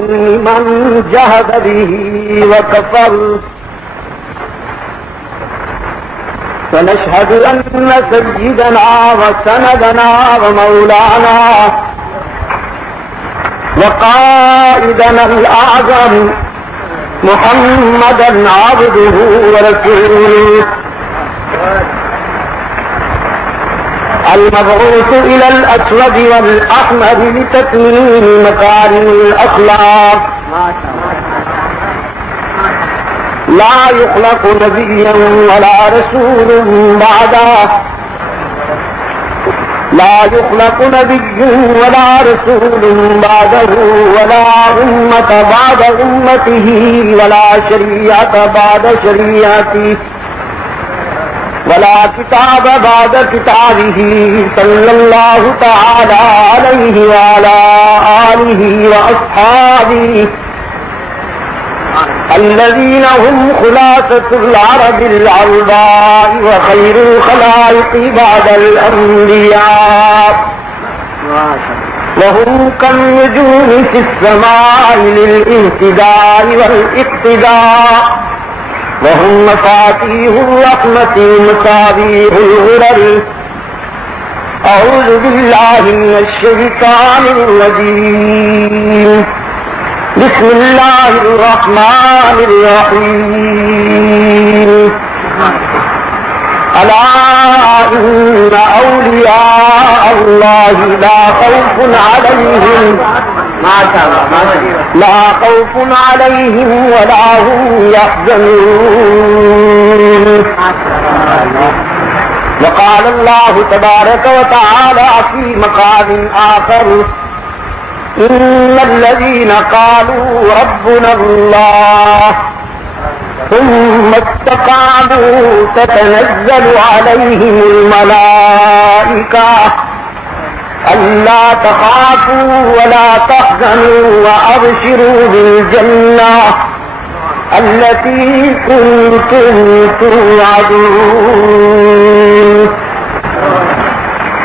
من جهد به وكفر ونشهد أن سيدنا وسندنا ومولانا وقائدنا الأعظم محمدا عبده ورسوله المبعوث إلى الأسود والأحمر لتتميم مكارم الأخلاق لا يخلق نبيا ولا رسول بعده لا يخلق نبي ولا رسول بعده ولا أمة بعد أمته ولا شريعة بعد شريعته ولا كتاب بعد كتابه صلى الله تعالى عليه وعلى آله وأصحابه الذين هم خلاصة العرب العرباء وخير الخلائق بعد الأنبياء وهم كالنجوم في السماء للاهتداء والاقتداء وهم مفاتيح الرحمة مصابيح الغرر أعوذ بالله من الشيطان الرجيم بسم الله الرحمن الرحيم ألا إن أولياء الله لا خوف عليهم ولا هم يحزنون وقال الله تبارك وتعالى في مقام آخر إن الذين قالوا ربنا الله ثم استقاموا تتنزل عليهم الملائكة ألا تخافوا ولا تحزنوا وأبشروا بالجنة التي كنتم توعدون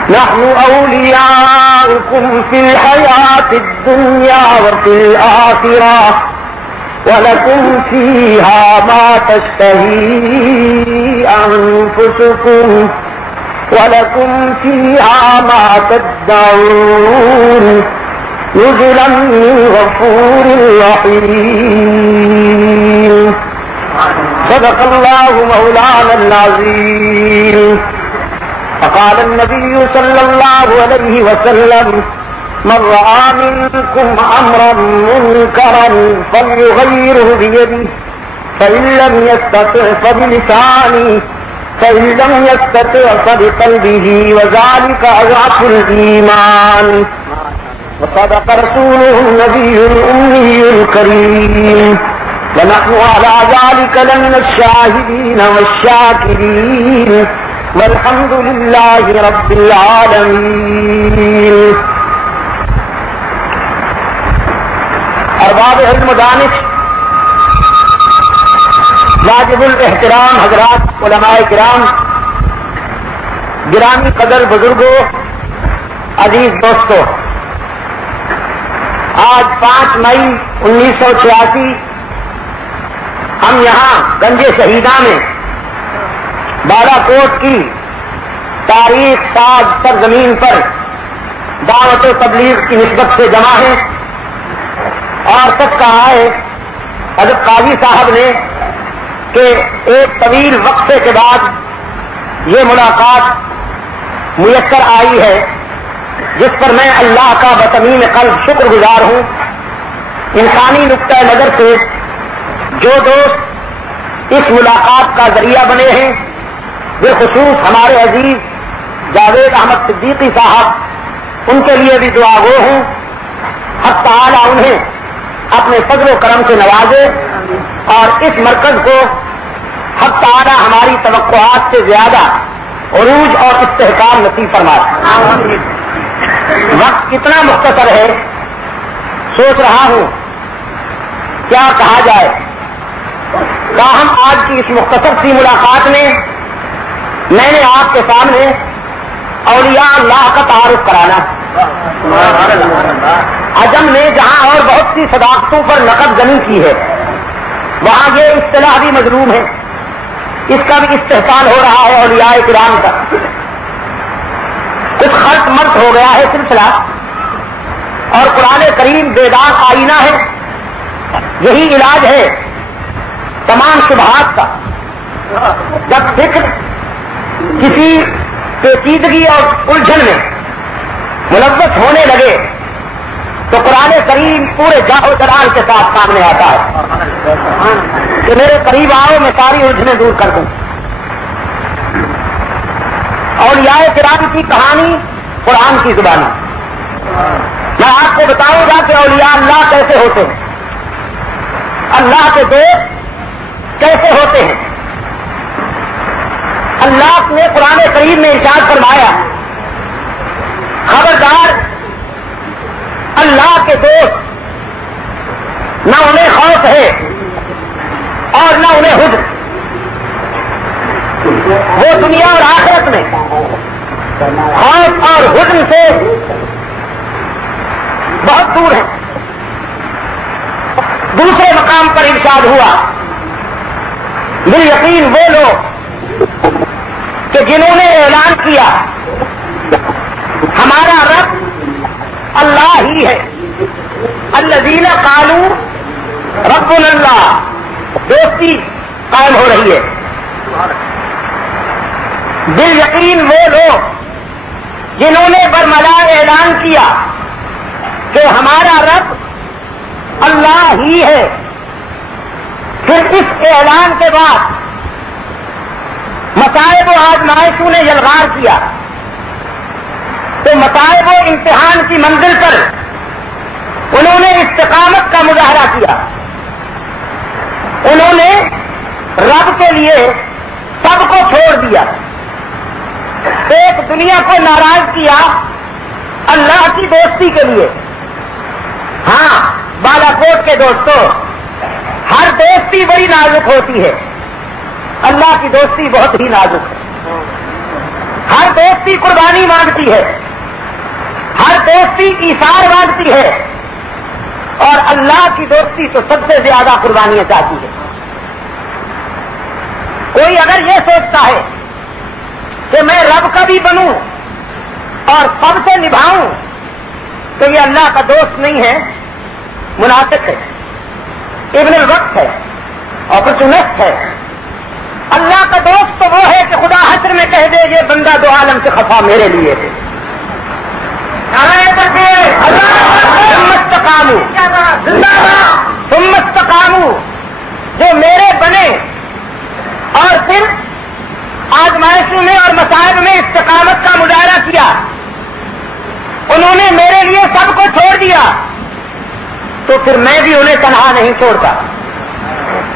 نحن أولياؤكم في الحياة الدنيا وفي الآخرة ولكم فيها ما تشتهي أنفسكم ولكم فيها ما تدعون نزلا من غفور رحيم صدق الله مولانا العظيم فقال النبي صلى الله عليه وسلم من رأى منكم أمرا منكرا فليغيره بيده فإن لم يستطع فبلسانه فإن لم يستطع فبقلبه وذلك أضعف الإيمان وصدق رسوله النبي الأمي الكريم ونحن على ذلك لمن الشاهدين والشاكرين والحمد لله رب العالمين. ارباب علم و دانش، واجب الاحترام حضرات علماء کرام، گرامی قدر بزرگوں، عزیز دوستو، آج 5 مئی 1986 ہم یہاں گنج شہیدہ میں بالا کوٹ کی تاریخ ساز سرزمین پر دعوت و تبلیغ کی نسبت سے جمع ہیں اور سب کہا ہے حضرت قاضی صاحب نے کہ ایک طویل وقفے کے بعد یہ ملاقات میسر آئی ہے، جس پر میں اللہ کا بتمیم قلب شکر گزار ہوں. انسانی نقطہ نظر سے جو دوست اس ملاقات کا ذریعہ بنے ہیں، بالخصوص ہمارے عزیز جاوید احمد صدیقی صاحب، ان کے لیے بھی دعا گو ہوں. حق تعالی انہیں اپنے فضل و کرم سے نوازے اور اس مرکز کو حق تعالی ہماری توقعات سے زیادہ عروج اور استحکام نصیب فرمائے. وقت کتنا مختصر ہے، سوچ رہا ہوں کیا کہا جائے. تاہم آج کی اس مختصر سی ملاقات میں میں نے آپ کے سامنے اولیاء اللہ کا تعارف کرانا. عجم نے جہاں اور بہت سی صداقتوں پر نقد زنی کی ہے وہاں یہ اصطلاح بھی مظلوم ہے. اس کا بھی استحسان ہو رہا ہے اولیاء کرام کا. کچھ خلط مرت ہو گیا ہے سلسلہ اور قرآن کریم بیدار آئینہ ہے. یہی علاج ہے تمام شبہات کا. جب فکر کسی پیچیدگی اور الجھن میں ملوث ہونے لگے تو قرآن کریم پورے جاہ و جلال کے ساتھ سامنے آتا ہے کہ میرے قریب آؤ میں ساری الجھنیں دور کر دوں. اولیاء کرام کی کہانی قرآن کی زبانی. میں آپ کو بتاؤں گا کہ اولیاء اللہ کیسے ہوتے ہیں, اللہ کے دوست کیسے ہوتے ہیں. اللہ نے قرآن کریم میں ارشاد فرمایا خبردار اللہ کے دوست نہ انہیں خوف ہے اور نہ انہیں حزن. وہ دنیا اور آخرت میں خوف اور حزن سے بہت دور ہیں. دوسرے مقام پر ارشاد ہوا بالیقین وہ لوگ کہ جنہوں نے اعلان کیا ہمارا رب اللہ ہی ہے. الذین قالوا ربنا اللہ, دوستی قائم ہو رہی ہے. بالیقین وہ لوگ جنہوں نے برملا اعلان کیا کہ ہمارا رب اللہ ہی ہے. پھر اس اعلان کے بعد مصائب و آزمائشوں نے یلغار کیا تو مصائب و امتحان کی منزل پر انہوں نے استقامت کا مظاہرہ کیا. انہوں نے رب کے لیے سب کو چھوڑ دیا. ایک دنیا کو ناراض کیا اللہ کی دوستی کے لیے. ہاں بالا کوٹ کے دوستوں, ہر دوستی بڑی نازک ہوتی ہے, اللہ کی دوستی بہت ہی نازک ہے. ہر دوستی قربانی مانگتی ہے, ہر دوستی ایثار مانگتی ہے, اور اللہ کی دوستی تو سب سے زیادہ قربانیاں چاہتی ہے. کوئی اگر یہ سوچتا ہے کہ میں رب کا بھی بنوں اور سب سے نبھاؤں تو یہ اللہ کا دوست نہیں ہے, منافق ہے, ابن الوقت ہے, اپرچونسٹ ہے. اللہ کا دوست تو وہ ہے کہ خدا حشر میں کہہ دے یہ بندہ دو عالم سے خفا میرے لیے ہے. ثم استقاموا, جو میرے بنے اور پھر آزمائشوں میں اور مصائب میں استقامت کا مظاہرہ کیا, انہوں نے میرے لیے سب کو چھوڑ دیا تو پھر میں بھی انہیں تنہا نہیں چھوڑتا.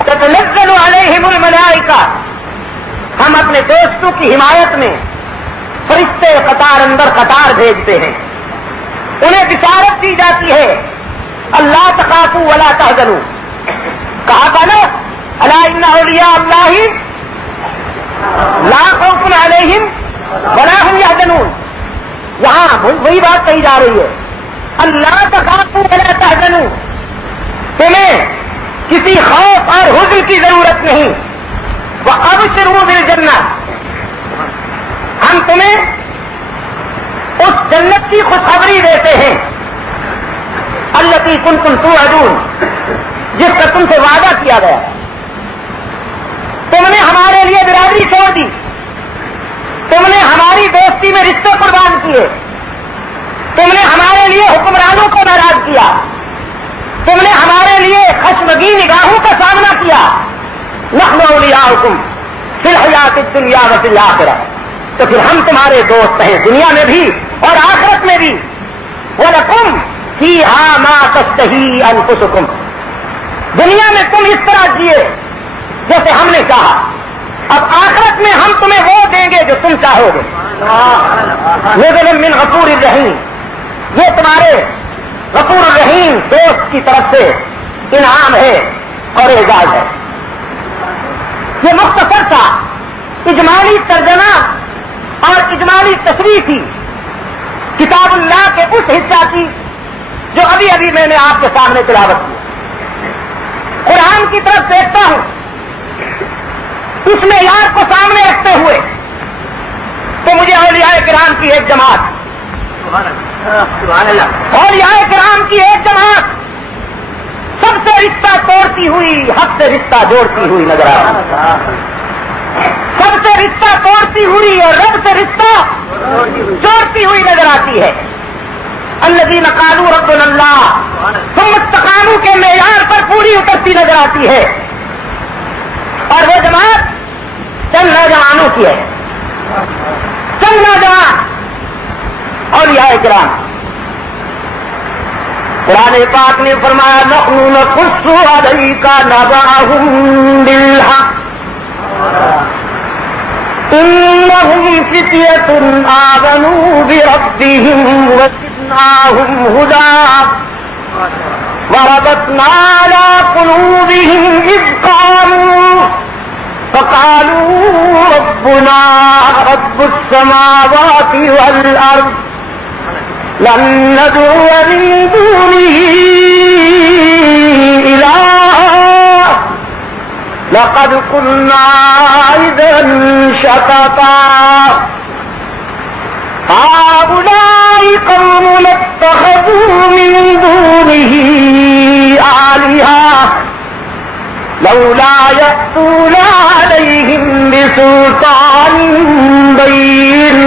تتنزل علیہم الملائکہ, ہم اپنے دوستوں کی حمایت میں فرشتے قطار اندر قطار بھیجتے ہیں. انہیں بشارت دی جاتی ہے اللہ تخافوا ولا تحزنوا. کہا تھا نا الا ان اولیاء اللہ لا خوف علیہم ولا هم يحزنون. یہاں وہی بات کہی جا رہی ہے, اللہ تخافوا ولا تحزنوا, تمہیں کسی خوف اور حزن کی ضرورت نہیں. وابشروا بالجنہ, ہم تمہیں اس جنت کی خوشخبری دیتے ہیں التی کنتم توعدون, جس کا تم سے وعدہ کیا گیا. تم نے ہمارے لیے برادری چھوڑ دی, تم نے ہماری دوستی میں رشتے قربان کیے, تم نے ہمارے لیے حکمرانوں کو ناراض کیا, تم نے ہمارے لیے خشمگی نگاہوں کا سامنا کیا. نحن اولیاؤکم فی الحیات الدنیا وفی الآخرہ, تو پھر ہم تمہارے دوست ہیں دنیا میں بھی اور آخرت میں بھی. وَلَكُمْ فِيهَا مَا تَشْتَهِي أَنفُسُكُمْ, دنیا میں تم اس طرح جیے جیسے ہم نے چاہا, اب آخرت میں ہم تمہیں وہ دیں گے جو تم چاہو گے. نزل من غفور الرحیم, یہ تمہارے غفور الرحیم دوست کی طرف سے انعام ہے اور اعزاز ہے. یہ مختصر تھا اجمالی ترجمہ اور اجمالی تصریح تھی کتاب اللہ کے اس حصہ کی جو ابھی ابھی میں نے آپ کے سامنے تلاوت کی، قرآن کی طرف دیکھتا ہوں، اس میں یار کو سامنے رکھتے ہوئے تو مجھے اولیاء کرام کی ایک جماعت، اولیاء کرام کی ایک جماعت سب سے رشتہ توڑتی ہوئی حق سے رشتہ جوڑتی ہوئی نظر آتی، سب سے رشتہ توڑتی ہوئی اور رب سے رشتہ جوڑتی ہوئی نظر آتی ہے۔ الذین قالوا ربنا اللہ ثم استقاموا کے معیار پر پوری اترتی نظر آتی ہے، اور وہ جماعت چند نوجوانوں کی ہے، چند نوجوان اولیاء کرام۔ قرآن پاک نے فرمایا نحن نقص علیک نبأهم بالحق انہم فتیۃ آمنوا بربہم وزدناہم ھدی وربطنا علی قلوبہم اذ قاموا فقالوا ربنا رب السماوات والارض لن ندعو من دونه إلها لقد قلنا إذا شططا هؤلاء قوم اتخذوا من دونه آلهة لولا يأتون عليهم بسلطان بين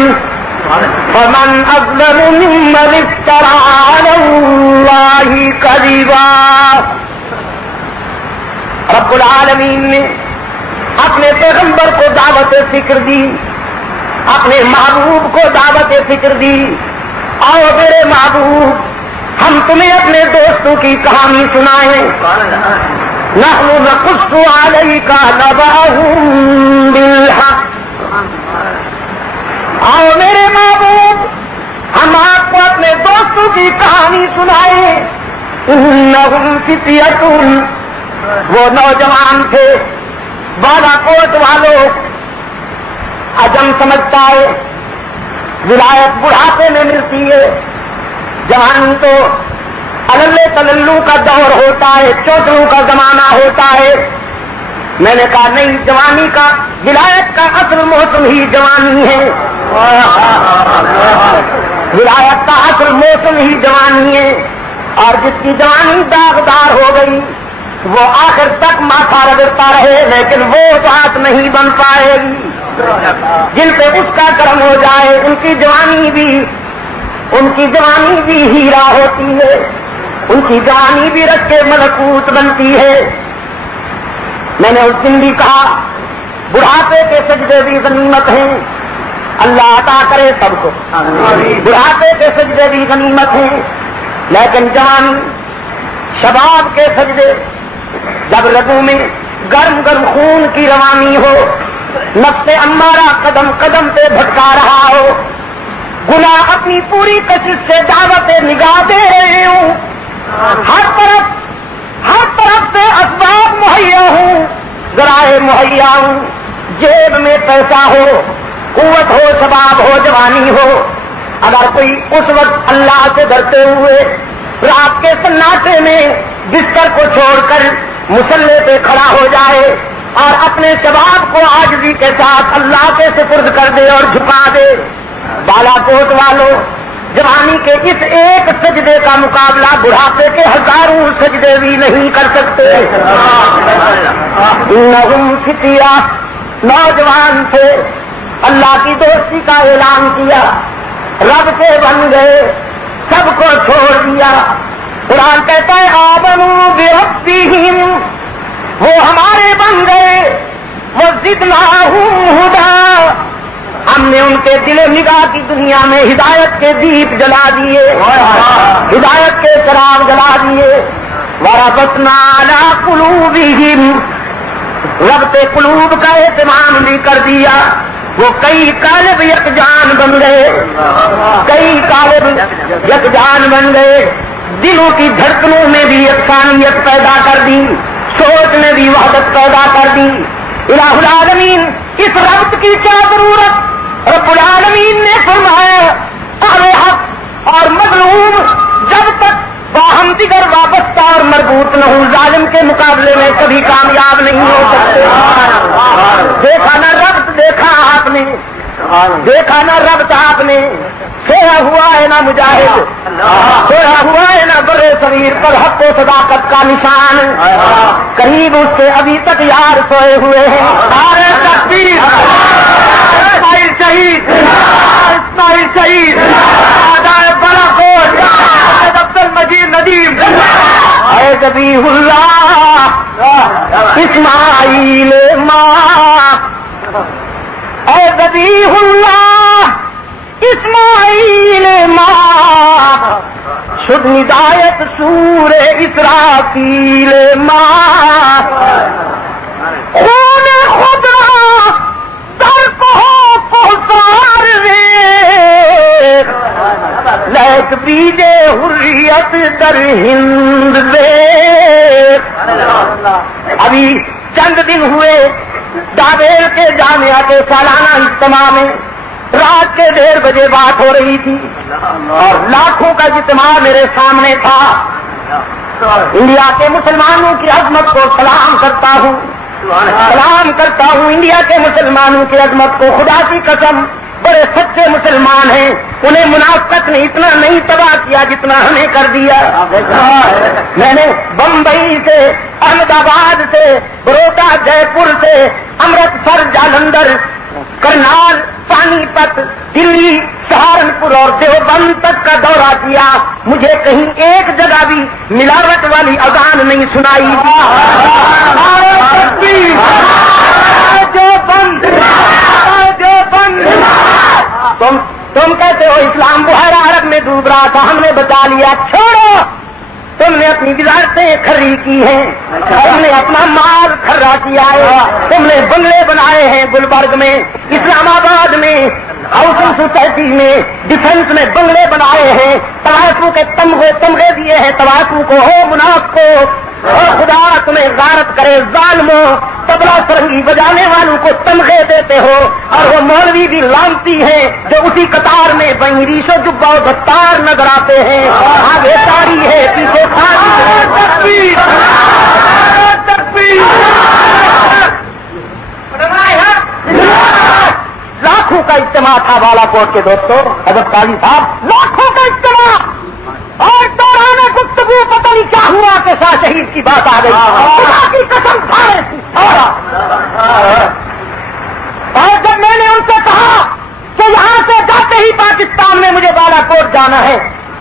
فمن أظلم ممن افترى على الله كذبا۔ رب العالمین نے اپنے پیغمبر کو دعوت فکر دی، اپنے محبوب کو دعوت فکر دی، آؤ میرے محبوب ہم تمہیں اپنے دوستوں کی کہانی سنائیں، نحن نقص علیک نبأهم بالحق۔ آؤ میرے محبوب ہم آپ کو اپنے دوستوں کی کہانی سنائیں، انہم فتیۃ، وہ نوجوان تھے، بالا کوٹ والوں، عجم سمجھتا ہے ولایت بڑھاپے میں ملتی ہے، جوانی تو اللے تللو کا دور ہوتا ہے، چوچلوں کا زمانہ ہوتا ہے۔ میں نے کہا نہیں، جوانی کا ولایت کا اصل موسم ہی جوانی ہے، ولایت کا اصل موسم ہی جوانی ہے، اور جس کی جوانی داغدار ہو گئی وہ آخر تک ماتھا رگڑتا رہے لیکن وہ ذات نہیں بن پائے گی۔ جن پہ اس کا کرم ہو جائے ان کی جوانی بھی ہیرا ہوتی ہے، ان کی جوانی بھی رکھ کے ملکوت بنتی ہے۔ میں نے اس دن بھی کہا بڑھاپے کے سجدے بھی غنیمت ہیں، اللہ عطا کرے سب کو، بڑھاپے کے سجدے بھی غنیمت ہیں، لیکن جوانی شباب کے سجدے جب رگوں میں گرم گرم خون کی روانی ہو، نفس امارہ قدم قدم پہ بھٹکا رہا ہو، گناہ اپنی پوری کشش سے دعوت نگاہ دے رہے ہوں، ہر طرف سے اسباب مہیا ہوں، ذرائع مہیا ہوں، جیب میں پیسہ ہو، قوت ہو، شباب ہو، جوانی ہو، اگر کوئی اس وقت اللہ سے ڈرتے ہوئے رات کے سناٹے میں بستر کو چھوڑ کر مصلے پہ کھڑا ہو جائے اور اپنے شباب کو عاجزی کے ساتھ اللہ کے سپرد کر دے اور جھکا دے، بالا کوٹ والوں جوانی کے اس ایک سجدے کا مقابلہ بڑھاپے کے ہزاروں سجدے بھی نہیں کر سکتے۔ انہم فتیہ، نوجوان تھے، اللہ کی دوستی کا اعلان کیا، رب سے بن گئے، سب کو چھوڑ دیا۔ قرآن کہتا ہے آمنوا بربہم، وہ ہمارے بن گئے، وزدناہم ھدی، ہم نے ان کے دل و نگاہ کی دنیا میں ہدایت کے دیپ جلا دیے، ہدایت کے چراغ جلا دیے۔ وربطنا علی قلوبہم، ربط قلوب کا اہتمام بھی کر دیا، وہ کئی قالب یکجان بن گئے، کئی قالب یکجان بن گئے، دلوں کی دھڑکنوں میں بھی یکسانیت پیدا کر دی، سوچ میں بھی وحدت پیدا کر دی۔ الہ العالمین، اس ربط کی کیا ضرورت؟ رب العالمین نے فرمایا اہل حق اور مظلوم جب تک باہم دیگر وابستہ اور مربوط نہ ہوں، ظالم کے مقابلے میں کبھی کامیاب نہیں ہو سکتے۔ دیکھا نہ ربط دیکھا آپ نے، دیکھا نہ ربط آپ نے، سویا ہوا ہے نہ مجاہد، سویا ہوا ہے نہ برے صغیر پر حق و صداقت کا نشان، قریب اس سے ابھی تک یار سوئے ہوئے ہیں۔ نعرہ تکبیر، اسماعیل شہید، اسماعیل شہید، آدائے بڑا کوٹ، عبد المجید ندیم، اے ذبیح اللہ اسماعیل ماں، اے ذبیح اللہ اسماعیل ماں، شد ندایت سور اسرافیل ماں، خون خود را در کو پہنچار وے، لیک بیجے حریت در ہند وے۔ ابھی چند دن ہوئے ڈابیل کے جامعہ کے سالانہ اجتماع میں رات کے 1:30 بجے بات ہو رہی تھی اور لاکھوں کا اجتماع میرے سامنے تھا۔ انڈیا کے مسلمانوں کی عظمت کو سلام کرتا ہوں، سلام کرتا ہوں انڈیا کے مسلمانوں کی عظمت کو، خدا کی قسم بڑے سچے مسلمان ہیں، انہیں منافقت نے اتنا نہیں تباہ کیا جتنا ہمیں کر دیا۔ میں نے بمبئی سے، احمد آباد سے، بروڈا، جے پور سے، امرتسر، جالندھر، کرنال، پانی پت، دلی، سہارنپور اور دیوبند تک کا دورہ کیا، مجھے کہیں ایک جگہ بھی ملاوٹ والی اذان نہیں سنائی۔ تم کہتے ہو اسلام بحیرہ عرب میں ڈوب رہا تھا، ہم نے بچا لیا، چھوڑو، تم نے اپنی وزارتیں کھری کی ہیں، تم نے اپنا مال کھرا کیا ہے، تم نے بنگلے بنائے ہیں گلبرگ میں، اسلام آباد میں، ہاؤسنگ سوسائٹی میں، ڈیفینس میں بنگلے بنائے ہیں، طوائفوں کے تمغے دیے ہیں طوائفوں کو، ہو منافقوں، اور خدا تمہیں غارت کرے ظالموں، تبلا سرنگی بجانے والوں کو تمغے دیتے ہو، اور وہ مولوی بھی لانتی ہیں جو اسی قطار میں بہیں ریشو جبا و دستار نظر آتے ہیں، آگے تاری ہے پیچھے خالی۔ لاکھوں کا اجتماع تھا بالا کوٹ کے دوستوں، حضرت قاضی صاحب، لاکھوں کا اجتماع، اور دوران گفتگو پتہ نہیں کیا ہوا کہ شاہ شہید کی بات آ گئی، خدا کی قسم سارے تھی۔ اور جب میں نے ان سے کہا کہ یہاں سے جاتے ہی پاکستان میں مجھے بالا کوٹ جانا ہے،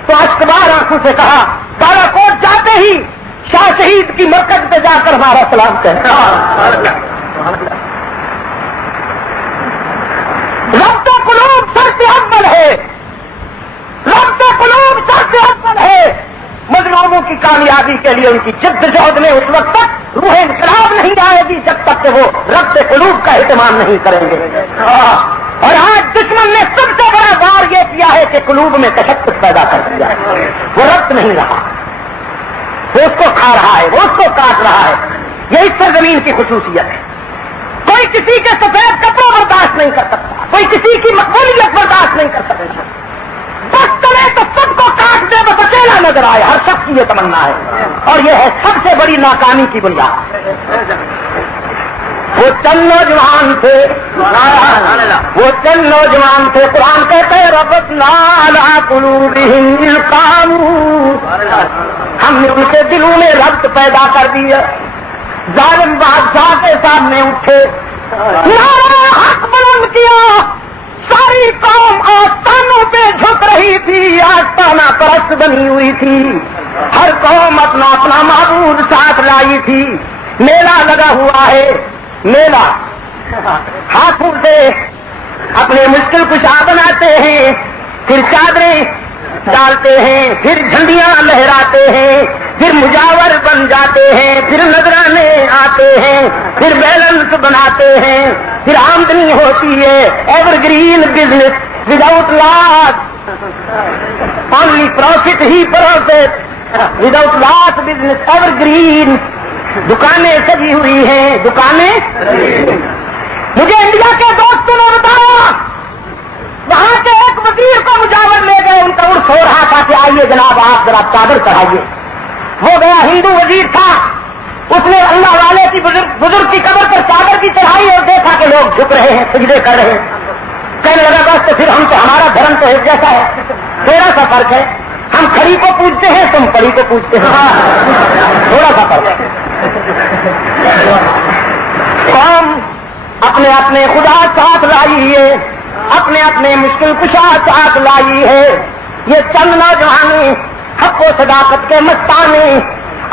تو اشکبار آنکھوں سے کہا بالا کوٹ جاتے ہی شاہ شہید کی مرکز پہ جا کر ہمارا سلام کہنا۔ ربط قلوب شرط اول ہے، ربط قلوب شرط اول ہے، مظلوموں کی کامیابی کے لیے ان کی جدوجہد میں اس وقت تک روح انقلاب نہیں آئے گی جب تک کہ وہ ربط قلوب کا اہتمام نہیں کریں گے۔ اور آج دشمن نے سب سے بڑا وار یہ کیا ہے کہ قلوب میں تشدد پیدا کر دیا ہے، وہ ربط نہیں رہا، وہ اس کو کھا رہا ہے، وہ اس کو کاٹ رہا ہے۔ یہ اس سرزمین کی خصوصیت ہے، کوئی کسی کے سفید کپڑوں برداشت نہیں کر سکتا، کوئی کسی کی مقبولیت برداشت نہیں کر سکتا، بس چلے تو سب کو کاٹ دے، بس اکیلا نظر آئے، ہر شخص کی یہ تمنا ہے، اور یہ ہے سب سے بڑی ناکامی کی بنیاد۔ وہ چند نوجوان تھے، وہ چند نوجوان تھے، قرآن کہتے ہیں ربطنا علی قلوبہم اذ قاموا، ہم نے ان کے دلوں میں ربط پیدا کر دیا، ظالم بادشاہ کے سامنے اٹھے، نعرہ حق بلند کیا، ساری قوم آستانوں پہ جھک رہی تھی، آستانہ پرست بنی ہوئی تھی، ہر قوم اپنا اپنا معبود ساتھ لائی تھی، میلہ لگا ہوا ہے، میلہ، ہاتھوں سے اپنے مشکل کشا بناتے ہیں، پھر چادریں ڈالتے ہیں، پھر جھنڈیاں لہراتے ہیں، پھر مجاور بن جاتے ہیں، پھر نذرانے آتے ہیں، پھر بیلنس بناتے ہیں، پھر آمدنی ہوتی ہے، ایور گرین بزنس وداؤٹ لاس، اونلی پروفٹ ہی پروفٹ، وداؤٹ لاس بزنس ایور گرین، دکانیں سجی ہوئی ہیں، دکانیں۔ مجھے انڈیا کے دوستوں نے بتایا وہاں کے ایک وزیر کو مجاور لے گئے، ان کا عرس ہو رہا تھا کہ آئیے جناب آپ ذرا چادر چڑھائیے. وہ گیا، ہندو وزیر تھا، اس نے اللہ والے کی بزرگ کی قبر پر چادر کی چڑھائی اور دیکھا کہ لوگ جھک رہے ہیں، سجدے کر رہے ہیں. کہنے لگا بس تو پھر ہم تو، ہمارا دھرم تو ایک جیسا ہے، تھوڑا سا فرق ہے، ہم کھڑی کو پوجتے ہیں، تم پڑی کو پوجتے ہیں، تھوڑا سا فرق ہے. قوم اپنے اپنے خدا ساتھ لائی ہے، اپنے اپنے مشکل کشا ساتھ لائی ہے. یہ چند نوجوان حق و صداقت کے مستانے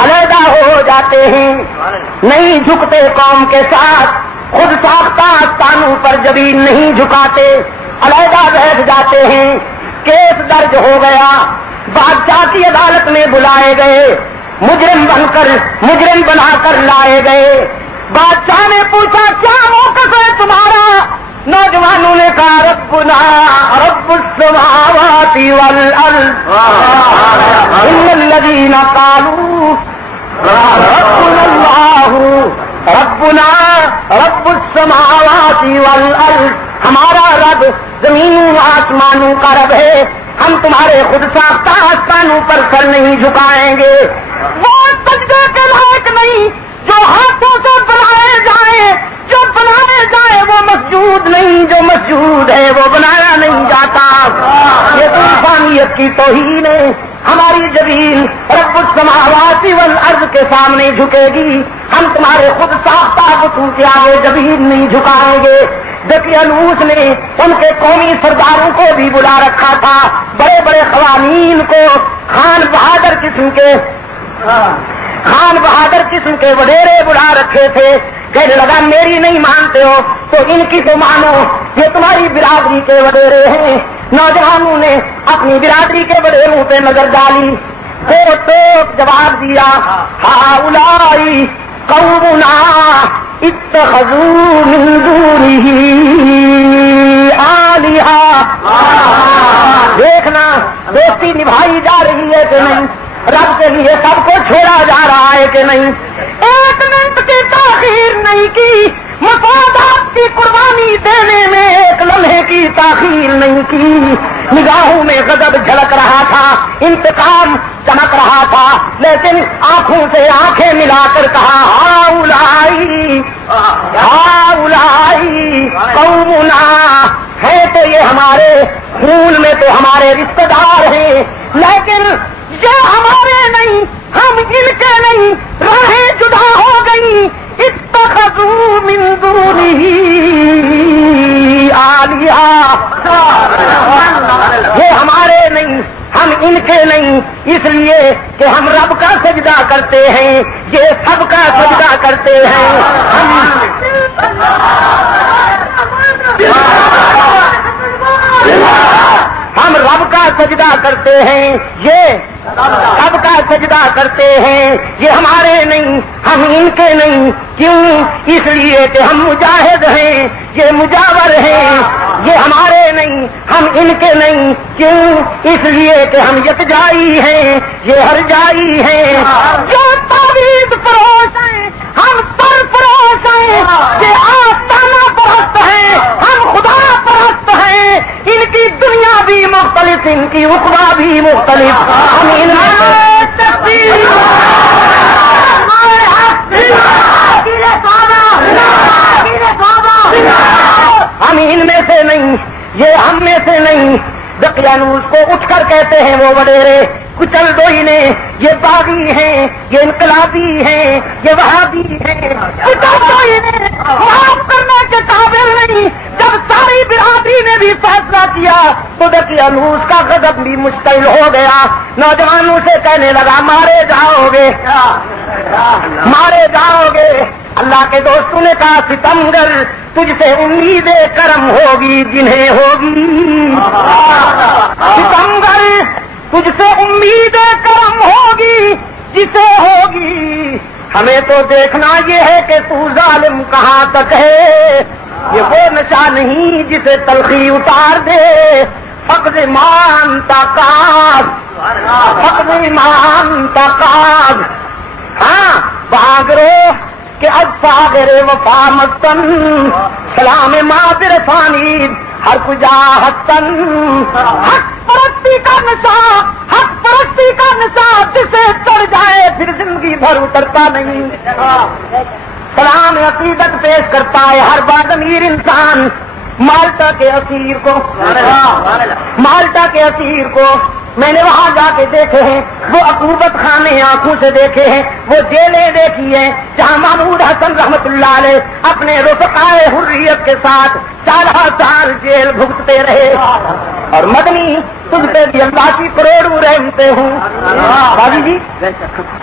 علیحدہ ہو جاتے ہیں، نہیں جھکتے قوم کے ساتھ، خود ساختہ آستانوں پر جبین نہیں جھکاتے، علیحدہ بیٹھ جاتے ہیں. کیس درج ہو گیا، بادشاہ کی عدالت میں بلائے گئے، مجرم بنا کر لائے گئے. بادشاہ نے پوچھا کیا موقف ہے تمہارا؟ نوجوانوں نے کہا ربنا رب السماوات والارض ان الذین قالوا ربنا اللہ ربنا رب السماوات والارض، ہمارا رب زمینوں آسمانوں کا رب ہے، ہم تمہارے خود ساختہ آسمانوں پر سر نہیں جھکائیں گے. وہ سجدے کے لائق نہیں جو ہاتھوں سے بنائے جائیں، جو بنائے جائے وہ مسجود نہیں، جو مسجود ہے وہ بنایا نہیں جاتا. یہ تو انسانیت کی توہین ہے. ہماری جبین رب السماوات والارض کے سامنے جھکے گی، ہم تمہارے خود ساختہ بتوں کے آگے جبین نہیں جھکائیں گے. دقیانوس نے ان کے قومی سرداروں کو بھی بلا رکھا تھا، بڑے بڑے قوانین کو، خان بہادر قسم کے وڈیرے بلا رکھے تھے. کہنے لگا میری نہیں مانتے ہو تو ان کی تو مانو، یہ تمہاری برادری کے وڈیرے ہیں. نوجوانوں نے اپنی برادری کے وڈیروں پہ نظر ڈالی، تو جواب دیا ہؤلاء قومنا اتخذوا من دونه آلہۃ. دیکھنا دوستی نبھائی جا رہی ہے کہ نہیں، رب کے لیے سب کو چھوڑا جا رہا ہے کہ نہیں. ایک منٹ کی تاخیر نہیں کی، مفادات کی قربانی دینے میں ایک لمحے کی تاخیر نہیں کی. نگاہوں میں غضب جھلک رہا تھا، انتقام چمک رہا تھا، لیکن آنکھوں سے آنکھیں ملا کر کہا ہؤلاء قومنا، ہے تو یہ ہمارے خون میں تو ہمارے رشتہ دار ہیں، لیکن یہ ہمارے نہیں، ہم ان کے نہیں، راہیں جدا ہو گئی. اتخذوا من دونه آلہۃ، یہ ہمارے نہیں، ہم ان کے نہیں، اس لیے کہ ہم رب کا سجدہ کرتے ہیں، یہ سب کا سجدہ کرتے ہیں. ہم رب کا سجدہ کرتے ہیں، یہ سب کا سجدہ کرتے ہیں، یہ ہمارے نہیں، ہم ان کے نہیں. کیوں؟ اس لیے کہ ہم مجاہد ہیں، یہ مجاور ہیں. یہ ہمارے نہیں، ہم ان کے نہیں. کیوں؟ اس لیے کہ ہم یکجائی ہیں، یہ ہر جائی ہیں. جو تعویذ فروش ہیں ہم سر فروش ہیں، یہ آستانہ پرست ہیں، ہم خدا پرست ہیں. ان کی دنیا بھی مختلف، ان کی عقبہ بھی مختلف. ہم ان ہم ان میں سے نہیں، یہ ہم میں سے نہیں. دقیانوس کو اٹھ کر کہتے ہیں وہ وڈیرے، کچل دوئی نے، یہ باغی ہیں، یہ انقلابی ہیں، یہ وہابی ہیں. کچل دوئی نے معاف کرنے کے قابل نہیں. جب ساری برادری نے بھی فیصلہ کیا تو دقیانوس کا غضب بھی مشتعل ہو گیا. نوجوانوں سے کہنے لگا مارے جاؤ گے، مارے جاؤ گے. اللہ کے دوستوں نے کہا ستمگر تجھ سے امید کرم ہوگی جنہیں ہوگی، ستمگر تجھ سے امید کرم ہوگی جسے ہوگی. ہمیں تو دیکھنا یہ ہے کہ تو ظالم کہاں تک ہے. یہ وہ نشہ نہیں جسے تلخی اتار دے. فقد ایمان تاقاد، فقد ایمان تاقاد. ہاں باغرو کہ از ساغر وفا مستن سلام مادر فانی ہر کجا حسن حق پرستی کا نشہ، حق پرستی کا نشہ جسے چڑھ جائے پھر زندگی بھر اترتا نہیں۔ سلام عقیدت پیش کرتا ہے ہر بادمیر انسان مالٹا کے اسیر کو، مالٹا کے اسیر کو میں نے وہاں جا کے دیکھے ہیں، وہ عقوبت خانے آنکھوں سے دیکھے ہیں، وہ جیلیں دیکھی ہیں جہاں محمود حسن رحمت اللہ علیہ اپنے رفقائے حریت کے ساتھ 14 سال جیل بھگتتے رہے۔ اور مدنی تجھ پہ بھی اللہ کی کروڑوں رحمتیں ہوں بابی جی،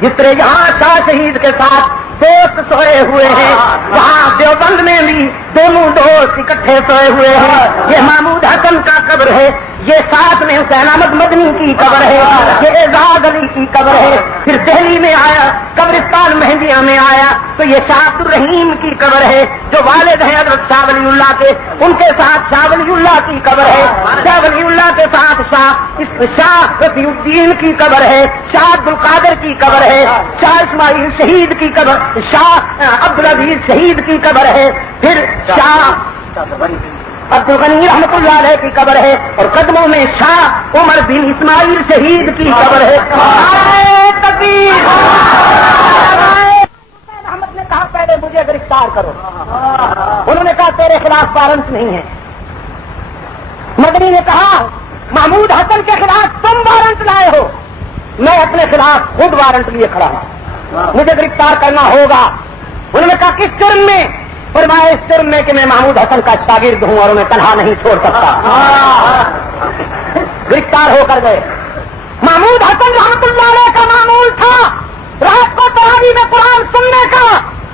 جس طرح یہاں شاہ شہید کے ساتھ دوست سوئے ہوئے ہیں، وہاں دیوبند میں بھی دونوں دوست اکٹھے سوئے ہوئے ہیں۔ یہ محمود حسن کا قبر ہے، یہ ساتھ میں حسین احمد مدنی کی قبر ہے، یہ اعزاز علی کی قبر ہے۔ پھر دہلی میں آیا، قبرستان مہندیاں میں آیا تو یہ شاہ عبد الرحیم کی قبر ہے جو والد ہیں حضرت شاہ ولی اللہ کے، ان کے ساتھ شاہ ولی اللہ کی قبر ہے۔ شاہ ولی اللہ کے ساتھ شاہ رفیع الدین کی قبر ہے، شاہ عبد القادر کی قبر ہے، شاہ اسماعیل شہید کی قبر، شاہ عبد العزیز شہید کی قبر ہے، پھر شاہ عبد الغنی رحمت اللہ علیہ کی قبر ہے، اور قدموں میں شاہ عمر بن اسماعیل شہید کی قبر ہے۔ احمد نے کہا پہلے مجھے گرفتار کرو، انہوں نے کہا تیرے خلاف وارنٹ نہیں ہے۔ مدنی نے کہا محمود حسن کے خلاف تم وارنٹ لائے ہو، میں اپنے خلاف خود وارنٹ لیے کھڑا ہوں، مجھے گرفتار کرنا ہوگا۔ انہوں نے کہا کس جرم میں؟ فرمایا اس جرم میں کہ میں محمود حسن کا شاگرد ہوں اور انہیں تنہا نہیں چھوڑ سکتا۔ گرفتار ہو کر گئے۔ محمود حسن رحمت اللہ علیہ کا معمول تھا رات کو تراویح میں قرآن سننے کا۔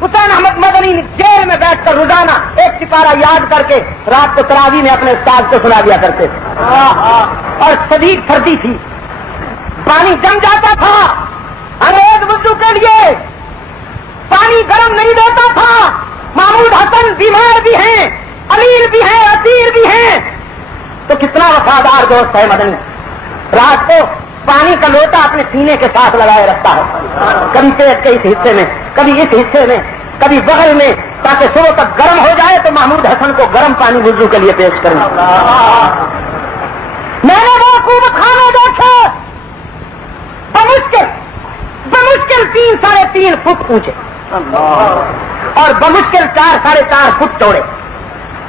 حسین احمد مدنی جیل میں بیٹھ کر روزانہ ایک سپارہ یاد کر کے رات کو تراویح میں اپنے استاد کو سنا دیا کرتے تھے، اور شدید سردی تھی، پانی جم جاتا تھا، انگریز وضو کے لیے پانی گرم نہیں دیتا تھا۔ محمود حسن بیمار بھی ہیں، امیر بھی ہیں، اسیر بھی ہیں، تو کتنا وفادار دوست ہے مدنی۔ رات کو پانی کا لوٹا اپنے سینے کے ساتھ لگائے رکھتا ہے، کبھی پیٹ کے اس حصے میں، کبھی اس حصے میں، کبھی بغل میں، تاکہ صبح تک گرم ہو جائے تو محمود حسن کو گرم پانی وضو کے لیے پیش کریں۔ میں نے وہ حکومت خانے دیکھے بمشکل 3 ساڑھے 3 فٹ اونچے اور بمشکل 4 ساڑھے 4 فٹ چوڑے،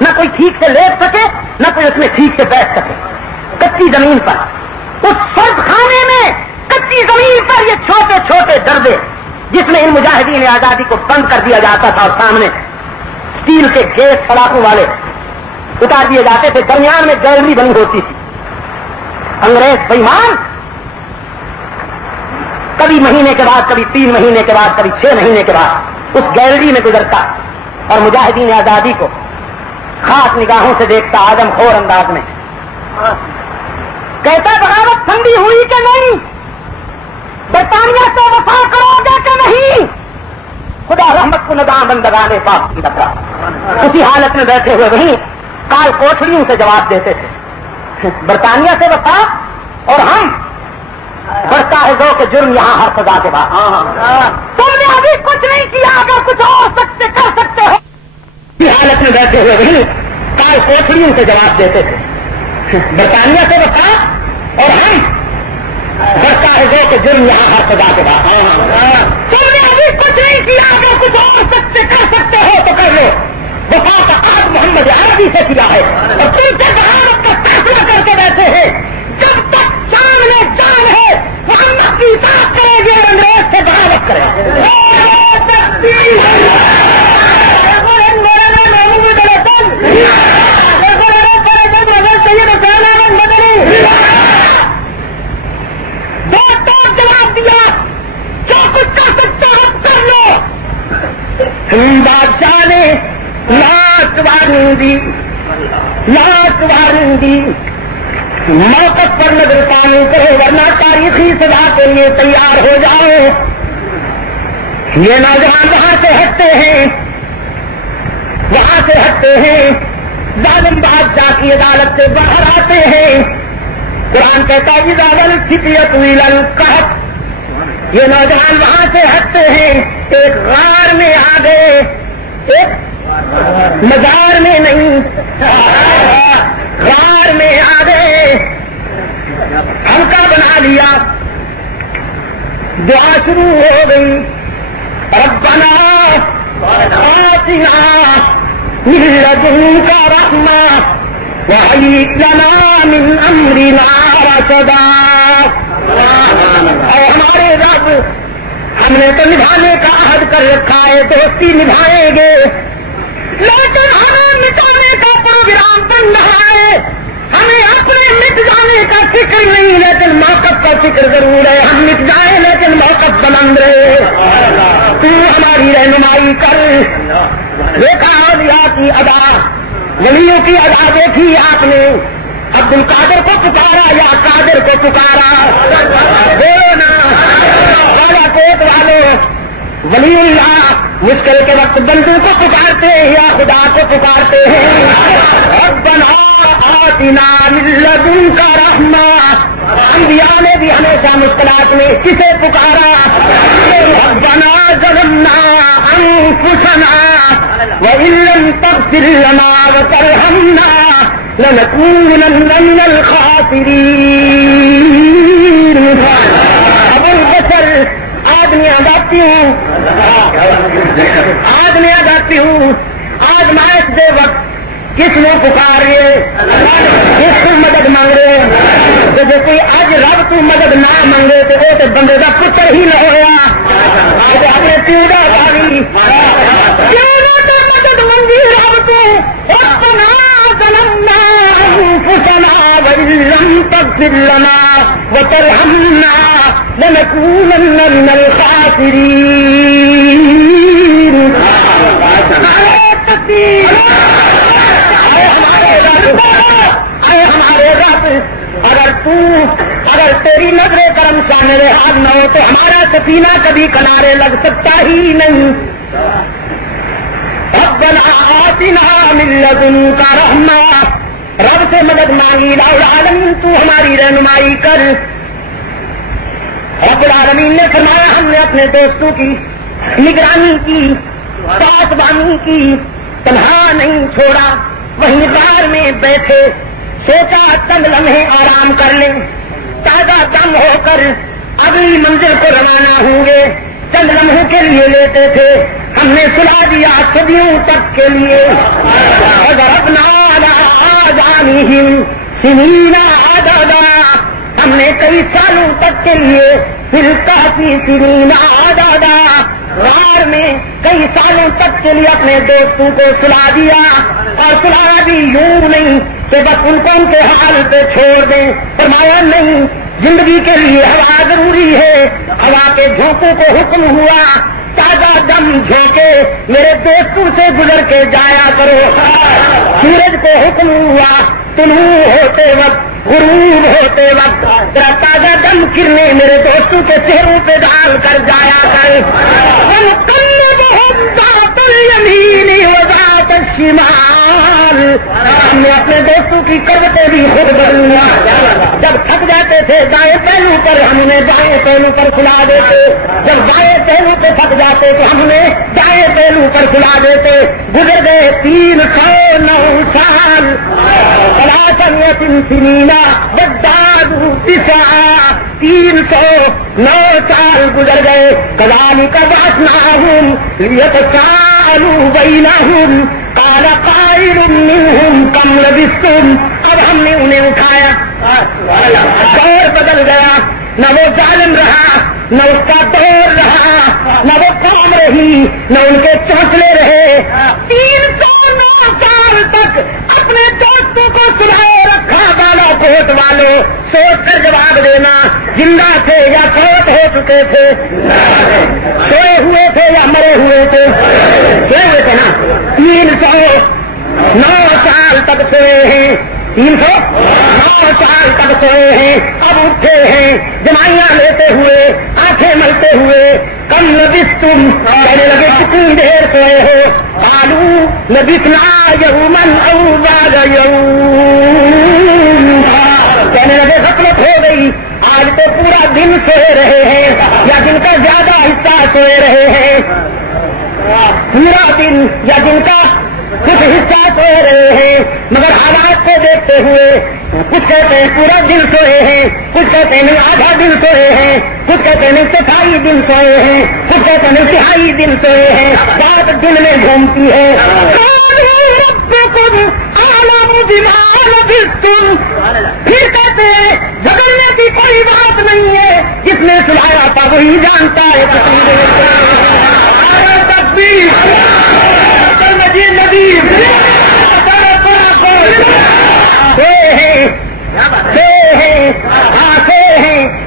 نہ کوئی ٹھیک سے لیٹ سکے نہ کوئی اس میں ٹھیک سے بیٹھ سکے، کچی زمین پر۔ اس فرد خانے میں کچی زمین پر یہ چھوٹے چھوٹے دردے جس میں ان مجاہدین آزادی کو بند کر دیا جاتا تھا، اور سامنے اسٹیل کے گیٹ سلاخوں والے اتار دیے جاتے تھے، درمیان میں گیلری بنی ہوتی تھی۔ انگریز بے ایمان کبھی مہینے کے بعد، کبھی 3 مہینے کے بعد، کبھی 6 مہینے کے بعد اس گیلری میں گزرتا اور مجاہدین آزادی کو خاص نگاہوں سے دیکھتا، آدم خور انداز میں کہتا بغاوت ٹھنڈی ہوئی کہ نہیں، برطانیہ سے وفا کرو گے کہ نہیں؟ خدا رحمت کو ندام بندگانے پاک کی دفعہ اسی حالت میں بیٹھے ہوئے وہیں کال کوٹڑیوں سے جواب دیتے تھے، برطانیہ سے وفا اور ہم بڑھتا ہے ذوق جرم یہاں ہر سزا کے بعد۔ تم نے ابھی کچھ نہیں کیا، اگر کچھ اور کر سکتے ہو۔ اسی حالت میں بیٹھے ہوئے وہیں کال کوٹڑیوں سے جواب دیتے تھے، برطانیہ سے وفا اور ہم بڑھتا ہے ذوق جرم یہاں ہر سزا کے بعد۔ تم نے ابھی کچھ نہیں کیا، اگر کچھ اور کر سکتے ہو تو کر لو۔ وفا کا عہد محمد عربی سے کیا ہے اور تم سے بغاوت کا فیصلہ کر کے بیٹھے ہیں۔ جب تک سامنے جان ہے محمد کی اطاعت کرے گی، انگریز سے بغاوت کرے۔ جواب دیا جو کچھ کر سکتے ہو کر لو۔ بادشاہ نے لاٹ وارننگ دی، موقف پر نظر ثانی کرو ورنہ تاریخی سزا کے لیے تیار ہو جاؤ۔ یہ نوجوان وہاں سے ہٹتے ہیں، ظالم بادشاہ کی عدالت سے باہر آتے ہیں۔ قرآن کہتا ہے یہ نوجوان وہاں سے ہٹتے ہیں، ایک غار میں آ گئے، ایک مزار میں نہیں، غار میں آ گئے، ہلکا بنا لیا، دعا شروع ہو گئی، ربنا آتنا من لدنک رحمہ وہیئ لنا من امرنا رشدا۔ اے ہمارے رب، ہم نے تو نبھانے کا عہد کر رکھا ہے، دوستی نبھائیں گے، لیکن ہمیں مٹانے کا پروگرام بن رہا ہے، ہمیں اپنے مٹ جانے کا فکر نہیں، لیکن موقف کا فکر ضرور ہے، ہم مٹ جائیں لیکن موقف بلند رہے، تو ہماری رہنمائی کر۔ دیکھا اولیاء کی ادا، ولیوں کی ادا دیکھی آپ نے، عبد القادر کو پکارا یا قادر کو پکارا؟ بولو نا، بالا کوٹ والوں، ولی اللہ مشکل کے وقت بندوں کو پکارتے ہیں یا خدا کو پکارتے ہیں؟ ربنا آتنا من لدنک رحمہ، انبیاء نے بھی ہمیشہ مشکلات میں کسے پکارا؟ ربنا ظلمنا انفسنا وإن لم تغفر لنا وترحمنا لنكونن من الخاسرین۔ ابو البشر آدمیاں گاتی ہوں، آدمیاں گاتی ہوں، آزمائش دے وقت کس نے پکار رہے، کس کو مدد مانگ رہے؟ جب کوئی آج رب تو مدد نہ مانگے تو وہ تو بندے کا پتر ہی نہ ہویا، آج اپنے پیڑا پانی مدد منگی رب تو، ربنا ظلمنا انفسنا وإن لم تغفر لنا وترحمنا لنكونن من الخاسرین۔ اے ہمارے رب، اگر تیری نظر کرم کا میرے ہاتھ نہ ہو تو ہمارا سفینہ کبھی کنارے لگ سکتا ہی نہیں۔ ربنا آتنا من لدنک رحمہ، رب سے مدد مانگی، رب العالمین تو ہماری رہنمائی کر۔ رب العالمین نے فرمایا ہم نے اپنے دوستوں کی نگرانی کی، پاسبانی کی، تنہا نہیں چھوڑا، وہیں غار میں بیٹھے، سوچا چند لمحے آرام کر لیں، تازہ دم ہو کر اگلی منزل کو روانہ ہوں گے، چند لمحوں کے لیے لیتے تھے، ہم نے سلا دیا صدیوں تک کے لیے۔ وضربنا علی آذانہم سنین عددا، ہم نے کئی سالوں تک کے لیے الکافی سنین عددا، غار میں کئی سالوں تک کے لیے اپنے دوستوں کو سلا دیا، اور سلایا بھی یوں نہیں کہ بس ان کو ان کے حال پہ چھوڑ دیں، فرمایا نہیں، زندگی کے لیے ہوا ضروری ہے، ہوا کے جھونکوں کو حکم ہوا تازہ دم جھونکے میرے دوستوں سے گزر کے جایا کرو، سورج کو حکم ہوا طلوع ہوتے وقت غروب ہوتے وقت ذرا تازہ دم کرنے میرے دوستوں کے چہروں پہ ڈال کر جایا کر۔ وَنُقَلِّبُهُمْ ذَاتَ الْيَمِينِ وَذَاتَ الشِّمَالِ، ہم نے اپنے دوستوں کی کروٹیں بھی خود بدلنا، جب تھک جاتے تھے دائیں پہلو پر ہم انہیں بائیں پہلو پر کھلا دیتے، جب بائیں پہلو پہ تھک جاتے تو ہم انہیں دائیں پہلو پر کھلا دیتے۔ گزر گئے 309 سال، 300 سنین وازدادوا 9، 309 سال گزر گئے۔ کذالک بعثناہم لیتساءلوا بینہم قال قائل منہم کم لبثتم، اب ہم نے انہیں اٹھایا، دور بدل گیا، نہ وہ ظالم رہا، نہ اس کا دور رہا، نہ وہ قوم رہی، نہ ان کے چونچلے رہے، 309 سال تک اپنے دوستوں کو سلائے رکھا۔ بالا کوٹ والوں سوچ کر جواب دینا، زندہ تھے یا فوت ہو چکے تھے، سوئے ہوئے تھے یا مرے ہوئے تھے؟ سوئے ہوئے تھے نا، 309 سال تک سوئے ہیں، 309 سال تک سوئے ہیں، اب اٹھے ہیں جمائیاں لیتے ہوئے، آنکھیں ملتے ہوئے، کم لبثتم، کہنے لگے کتنی دیر سوئے ہو؟ قالوا لبثنا یوما او بعض یوم، کہنے لگے غفلت ہو گئی، آج تو پورا دن سوئے رہے ہیں یا دن کا زیادہ حصہ سوئے رہے ہیں، پورا دن یا دن کا کچھ حصہ سوئے رہے ہیں، مگر حالات رات کو دیکھتے ہوئے کچھ کہتے ہیں پورا دن سوئے ہیں، کچھ کہتے ہیں آدھا دن سوئے ہیں، کچھ کہتے ہیں چوتھائی دن سوئے ہیں، کچھ کہتے ہیں تہائی دن سوئے ہیں، رات دن میں گھومتی ہے. پھر کہتے ہیں جھگڑنے کی کوئی بات نہیں ہے، جس نے سلایا تھا وہی جانتا ہے.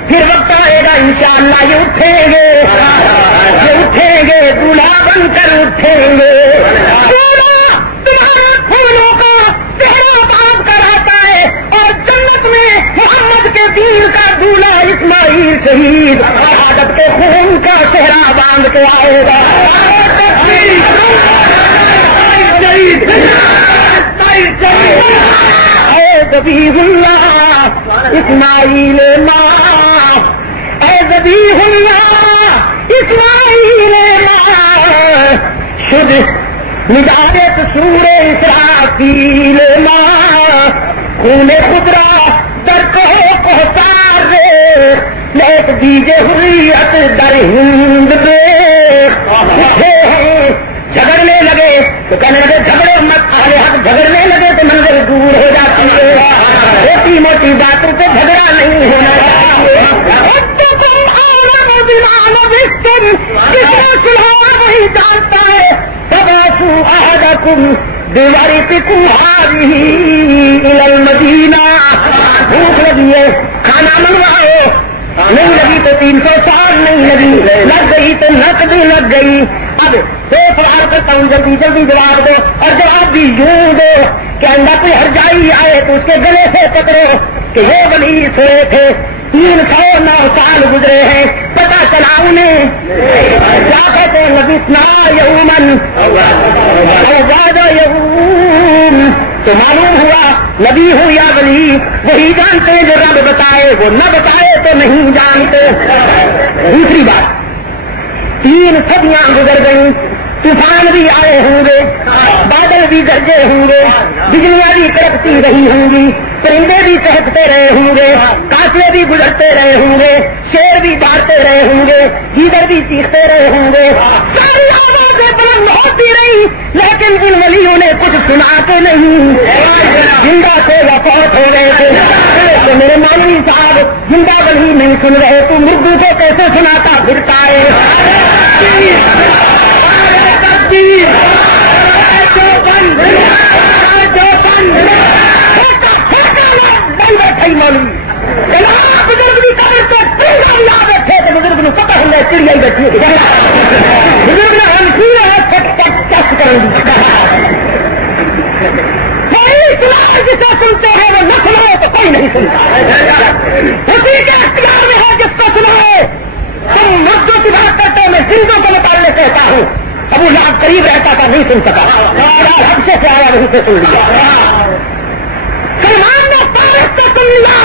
پھر وقت آئے گا انشاءاللہ یہ اٹھیں گے، دولہا بن کر اٹھیں گے. تمہارے پھولوں کا چہرہ باندھ کر آتا ہے اور جنت میں محمد کے دین کا دولہا اسماعیل شہید شہادت کے خون کا چہرہ باندھ کے آئے گا. اے ذبیح اللہ اسماعیل ماں، اے ذبیح اللہ اسماعیل ماں، شد نجارت سور اسرافیل ماں، خون خدرا در کہو کوہتار رے، لیک دیجے حریت در ہند دے. جھگڑنے لگے تو کہنے لگے جھگڑے مت، اہل حق جھگڑنے لگے تو منظر دور ہو جاتی ہے. چھوٹی موٹی باتوں پہ جھگڑا نہیں ہونا چاہیے. وہی جانتا ہے تباسو احدکم بورثکم هذه الى المدینہ. بھوک لگی ہے کھانا منگواؤ، نہیں لگی تو 300 سال نہیں لگی، لگ گئی تو نقد لگ گئی. اب دو سوال کرتا ہوں، جلدی جلدی جواب دو، اور جواب بھی یوں دو کہ اندر کوئی ہرجائی آئے تو اس کے گلے سے پکڑو کہ وہ ولی سوئے تھے 309 سال گزرے ہیں، پتا چلا انہیں کیا کہتے ہیں لبثنا یومن او بعض یوم. تو معلوم ہوا نبی ہوں یا ولی وہی جانتے ہیں جو رب بتائے، وہ نہ بتائے تو نہیں جانتے. دوسری بات، 3 صدیاں گزر گئیں، طوفان بھی آئے ہوں گے، بادل بھی گرجے ہوں گے، بجلیاں بھی کڑکتی رہی ہوں گی، پرندے بھی چہکتے رہے ہوں گے، قافلے بھی گزرتے رہے ہوں گے، شیر بھی بارتے رہے ہوں گے، گیدڑ بھی چیختے رہے ہوں گے، ساری آوازیں بلند ہوتی رہی، لیکن ان ولیوں نے کچھ سنا کے نہیں. زندہ سے وفات ہو گئے تھے. تو میرے مولوی صاحب زندہ ولی نہیں سن رہے، تو مردوں کو کیسے سناتا پھرتا ہے؟ مولوی بزرگ بھی قبر سے یاد رکھے تھے، بزرگ نے پتہ ہوں چڑیا بیٹھی بزرگ نے ہم ٹچ کریں گی. جسے سنتے ہیں وہ نہ سنائے تو کوئی نہیں سنتا. اسی کے اختیار میں ہے جس کو سنائے. تم مردوں کی بات کرتے میں زندوں کو نکالنے کہتا ہوں. ابو لہب قریب رہتا تھا نہیں سن سکا، حبشے سے آیا وہیں سے سن لیا. سلمان نے فارس کا سن لیا،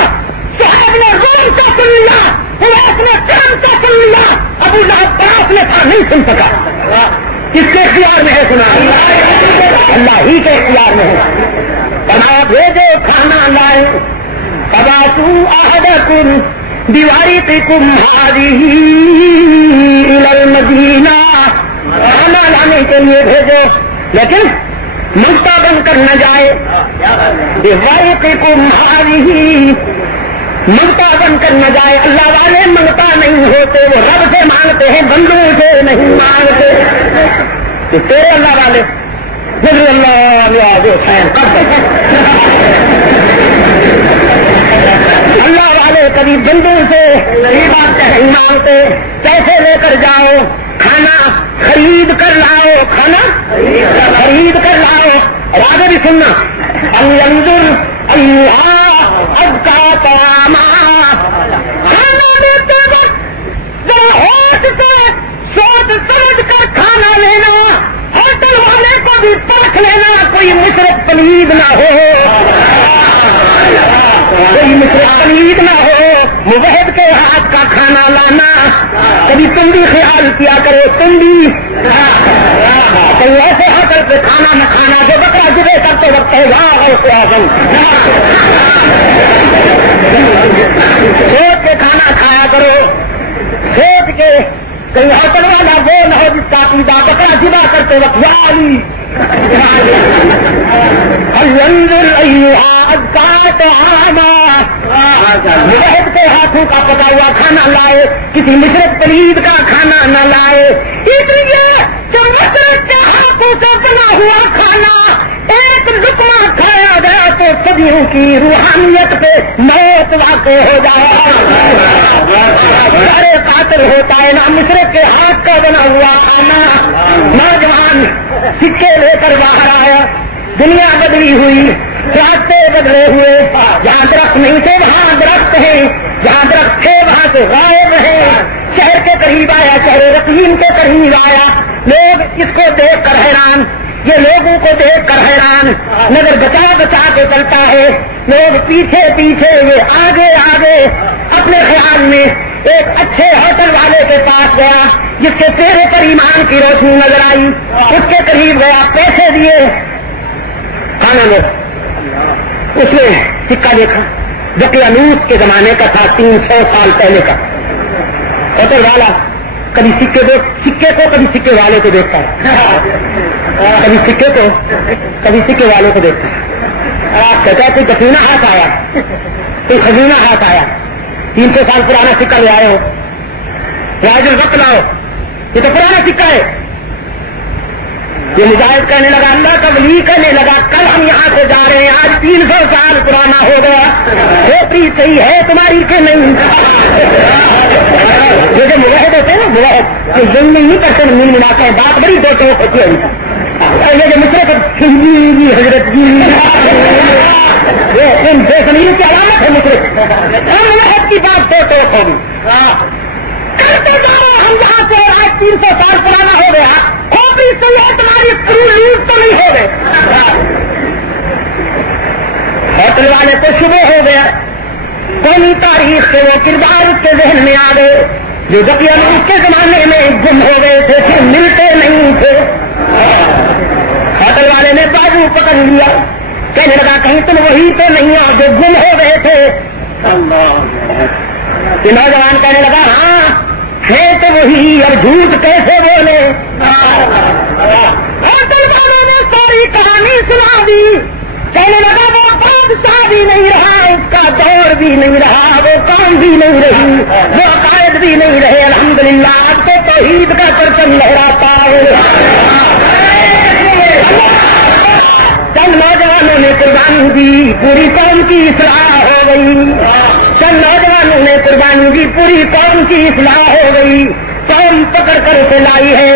صہیب نے روم کا سن لیا، قریش نے شام کا سن لیا. ابو لہب پاس میں تھا نہیں سن سکا. کس کے اختیار میں ہے سنا؟ اللہ ہی کے اختیار میں ہے. بنا بھیجو کھانا لائے، تباسو احدکم بورثکم هذه الى المدینہ. کھانا لانے کے لیے بھیجو، لیکن منگتا بن کر نہ جائے. بورثکم هذه منگتا بن کر نہ جائے. اللہ والے منگتا نہیں ہوتے، وہ رب سے مانگتے ہیں، بندوں سے نہیں مانگتے. تیرے اللہ والے اللہ والے کبھی بندوں سے یہ بات نہیں مانگتے. پیسے لے کر جاؤ، کھانا خرید کر لاؤ، کھانا خرید کر لاؤ. اور آگے بھی سننا، انظر اللہ اب کا کاما. کھانا دیتے وقت ذرا ہوش سے سوچ سمجھ کر کھانا لینا. ہوٹل والے کو بھی پرکھ لینا، کوئی مشرق پلید نہ ہو، کوئی مشرق پلید نہ ہو. موحد کے ہاتھ کا کھانا لانا. کبھی تم بھی خیال کیا کرو، تم بھی کہیں ایسے ہوٹل پہ کھانا نہ کھانا جو بکرا جبے کرتے وقت ہے واہ اعظم. سوچ کے کھانا کھایا کرو, سوچ کے. کہیں ہوٹل والا وہ نہ ہو جس کا عقیدہ بکرا ذبح کرتے وقت یا علی مجاہد کے ہاتھوں کا پکا ہوا کھانا لائے, کسی مشرق پلید کا کھانا نہ لائے. اس لیے جو مشرق کے ہاتھوں سے بنا ہوا کھانا ایک لقمہ کھایا گیا تو صدیوں کی روحانیت پہ موت واقع ہو جائے. سارے قاتل ہوتا ہے نا مشرق کے ہاتھ کا بنا ہوا کھانا. نوجوان سکے لے کر باہر آیا, دنیا بدلی ہوئی, راستے بدلے ہوئے. جہاں درخت نہیں تھے وہاں درخت ہیں, جہاں درخت تھے وہاں سے غائب ہیں. شہر کے قریب آیا, شہر رقیم کے قریب آیا. لوگ اس کو دیکھ کر حیران, یہ لوگوں کو دیکھ کر حیران, نظر بچا بچا کے چلتا ہے. لوگ پیچھے پیچھے, یہ آگے آگے. اپنے خیال میں ایک اچھے ہوٹل والے کے پاس گیا جس کے چہرے پر ایمان کی روشنی نظر آئی. اس کے قریب گیا, پیسے دیے, کھانا لو. اس نے سکہ دیکھا, دقیانوس کے زمانے کا تھا, 300 سال پہلے کا. ہوٹل والا کبھی سکے کو کبھی سکے والے کو دیکھتا ہے, کبھی سکے کو کبھی سکے والے کو دیکھتا ہے. کہتا ہے کوئی خزینہ ہاتھ آیا, کوئی خزینہ ہاتھ آیا. 300 سال پرانا سکہ لے آئے ہو, راج الوقت لاؤ, یہ تو پرانا سکہ ہے. یہ مجاہد کہنے لگا, اللہ کا ولی کہنے لگا, کل ہم یہاں سے جا رہے ہیں, آج 300 سال پرانا ہو گیا. کھوپڑی صحیح ہے تمہاری کہ نہیں؟ یہ جو مجاہد ہوتے ہیں نا, مجاہد یہ نہیں کرتے, مل ملاتے ہیں, بات بڑی دو ٹوک ہوتی ہے. یہ جو مشرق جی حضرت جی دیکھنے کی علامت ہے مشرق, مجاہد کی بات دو ٹوک ہوگی. کرتے جا رہے ہم یہاں سے, آج 300 سال پرانا ہو گیا. کھوپڑی صحیح ہے تمہاری لوٹ تو نہیں ہو گئے. ہوٹل والے تو شبہ ہو گیا. قومی تاریخ سے وہ کردار اس کے ذہن میں آ گئے جو دقیانوس کے زمانے میں گم ہو گئے تھے, پھر ملتے نہیں تھے. ہوٹل والے نے بازو پکڑ لیا, کہنے لگا کہیں تم وہی تو نہیں ہو جو گم ہو گئے تھے. یہ نوجوان کہنے لگا ہاں ہے تو وہی, اور جھوٹ کیسے بولے. ہوٹل والوں نے ساری کہانی سنا دی. کہنے لگا وہ بادشاہ بھی نہیں رہا, اس کا دور بھی نہیں رہا, وہ کام بھی نہیں رہی, وہ عقائد بھی نہیں رہے. الحمدللہ اب تو توحید کا پرچم لہراتا ہے. چند نوجوانوں نے قربانی دی, پوری قوم کی اصلاح ہو گئی. چند نوجوانوں نے قربانی دی, پوری قوم کی اصلاح ہو گئی. قوم پکڑ کر اسے لائی ہے.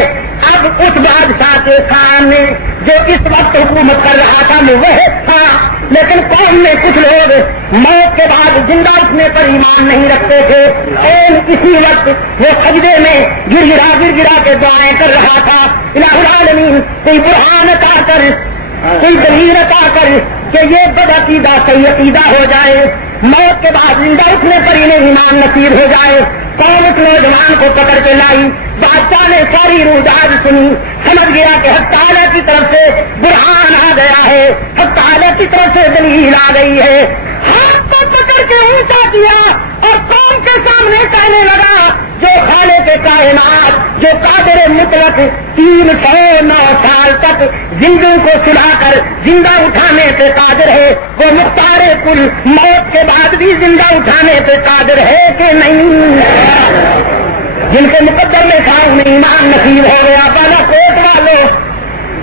اب اس بادشاہ کے سامنے جو اس وقت حکومت کر رہا تھا موحد تھا, لیکن قوم میں کچھ لوگ موت کے بعد زندہ اٹھنے پر ایمان نہیں رکھتے تھے. اور اسی وقت وہ سجدے میں گر گرا کے دعائیں کر رہا تھا, الہ العالمین کوئی برہان عطا کر, کوئی دلیل عطا کر کہ یہ بد عقیدہ صحیح عقیدہ ہو جائے, موت کے بعد زندہ اٹھنے پر انہیں ایمان نصیب ہو جائے. قوم اس نوجوان کو پکڑ کے لائی. بادشاہ نے ساری روجاج سنی, سمجھ گیا کہ حق تعالیٰ کی طرف سے برہان آ گیا ہے, حق تعالیٰ کی طرف سے دلیل آ گئی ہے. ہاتھ کو پکڑ کے اونچا کیا اور قوم کے سامنے کہنے لگا جو خالق کائنات, جو قادر مطلق 309 سال تک زندوں کو سلا کر زندہ اٹھانے پہ قادر ہے, وہ مختار کل موت کے بعد بھی زندہ اٹھانے پہ قادر ہے کہ نہیں. جن کے مقدر میں تھا انہیں ایمان نصیب ہو گیا. بالا کوٹ والوں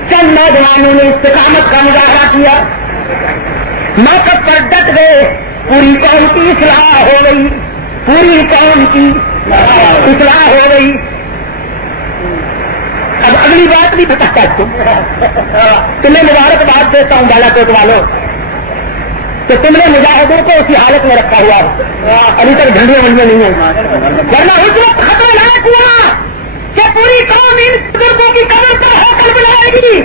چند نوجوانوں نے استقامت کا مظاہرہ کیا, موقف پر ڈٹ گئے. پوری قوم کی اصلاح ہو گئی, پوری قوم کی اصلاح ہو گئی. اب اگلی بات بھی بتاتا ہوں, تمہیں مبارکباد دیتا ہوں بالا کوٹ والوں کہ تم نے مجاہدوں کو اسی حالت میں رکھا ہوا ہے. ابھی تک جھنڈیاں منڈیاں نہیں ہیں, ورنہ اس وقت خطرناک ہوا کہ پوری قوم ان بزرگوں کی قبر پر ہوٹل بنائے گی,